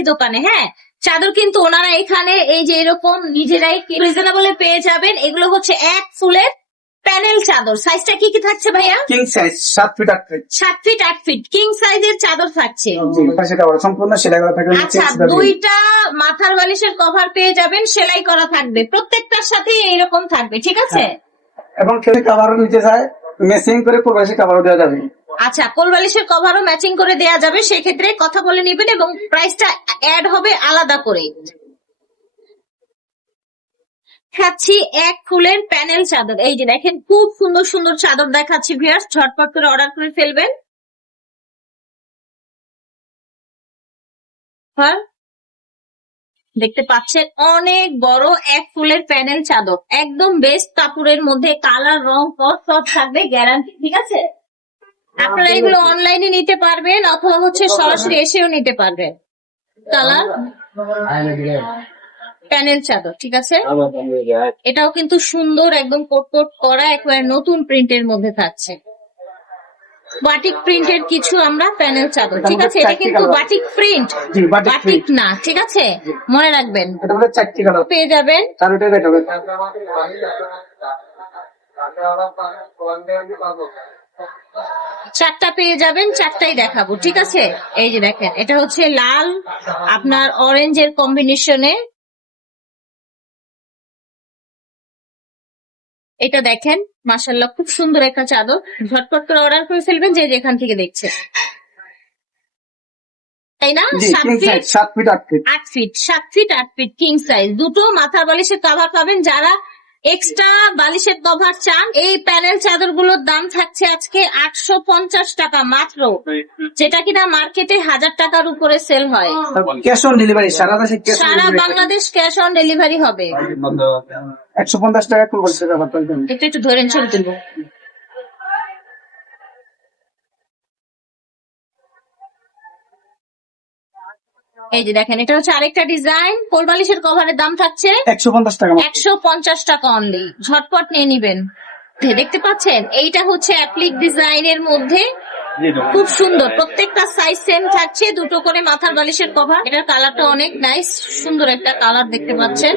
জামদানি দোকানে। হ্যাঁ, চাদর কিন্তু ওনারা এখানে এই যে এরকম নিজেরাই রিজনেবলে পেয়ে যাবেন। এগুলো হচ্ছে এক ফুলের প্যানেল চাদর। সাইজটা কি কি থাকছে ভাইয়া? King size 7 feet 8 feet. 7 feet 8 feet king সাইজের চাদর থাকছে। জি, পাশে কভার সম্পূর্ণ সেলাই করা থাকবে। আচ্ছা, দুইটা মাথার বালিশের কভার পেয়ে যাবেন, সেলাই করা থাকবে, প্রত্যেকটার সাথে এইরকম থাকবে, ঠিক আছে? এবং কেউ কভারও নিতে চায় ম্যাচিং করে প্রবাসী কভারও দেওয়া যাবে। আচ্ছা, কোল বালিশের কভারও ম্যাচিং করে দেয়া যাবে, সেক্ষেত্রে কথা বলে নিবেন এবং প্রাইসটা অ্যাড হবে আলাদা করে। দেখাচ্ছি এক ফুলের প্যানেল চাদর। এই যে দেখেন, খুব সুন্দর সুন্দর চাদর দেখাচ্ছি ভিউয়ার্স, ঝটপট করে অর্ডার করে ফেলবেন। দেখতে পাচ্ছেন অনেক বড় এক ফুলের প্যানেল চাদর, একদম বেস্ট কাপড়ের মধ্যে, কালার রং সব থাকবে গ্যারান্টি, ঠিক আছে? আপনারা এগুলো অনলাইনে নিতে পারবেন অথবা হচ্ছে সরাসরি এসেও নিতে পারবেন। কালার প্যানেল চাদর, ঠিক আছে? এটাও কিন্তু সুন্দর, একদম কোট কোট করা, একেবারে নতুন প্রিন্টের মধ্যে থাকছে। বাটিক প্রিন্টের কিছু আমরা প্যানেল চাদর, ঠিক আছে? এটা কিন্তু বাটিক প্রিন্ট, বাটিক না, ঠিক আছে? মনে রাখবেন, পেয়ে যাবেন। চারটা পেয়ে যাবেন, চারটাই দেখাবো, ঠিক আছে? এই যে দেখেন, এটা হচ্ছে লাল আপনার অরেঞ্জের কম্বিনেশনে। এটা দেখেন, মাশাআল্লাহ খুব সুন্দর একটা চাদর। ঝটপট করে অর্ডার করে ফেলবেন যে যেখান থেকে দেখছে, তাই না? 7 feet 8 feet 7 feet 8 feet king size. দুটো মাথার বালিশের কভার পাবেন। যারা এক্সট্রা বালিশের কভার চান, এই প্যানেল চাদর গুলোর দাম থাকছে আজকে 850 টাকা মাত্র, যেটা কিনা মার্কেটে 1000 টাকার উপরে সেল হয়। ক্যাশ অন ডেলিভারি সারা বাংলাদেশ ক্যাশ অন ডেলিভারি হবে। 150 টাকা করে বলছে। একটু ধরেন, ছবি তুলবো। এই যে দেখেন, এটা হচ্ছে আরেকটা ডিজাইন। কোল বালিশের কভারের দাম থাকছে 150 টাকা। 150 টাকা অনলি। ঝটপট নিয়ে নিবেন। দেখতে পাচ্ছেন, এইটা হচ্ছে অ্যাপ্লিক ডিজাইনের মধ্যে, খুব সুন্দর। প্রত্যেকটা সাইজ সেম থাকছে, দুটো করে মাথার বালিশের কভার। এটার কালারটা অনেক নাইস, সুন্দর একটা কালার দেখতে পাচ্ছেন।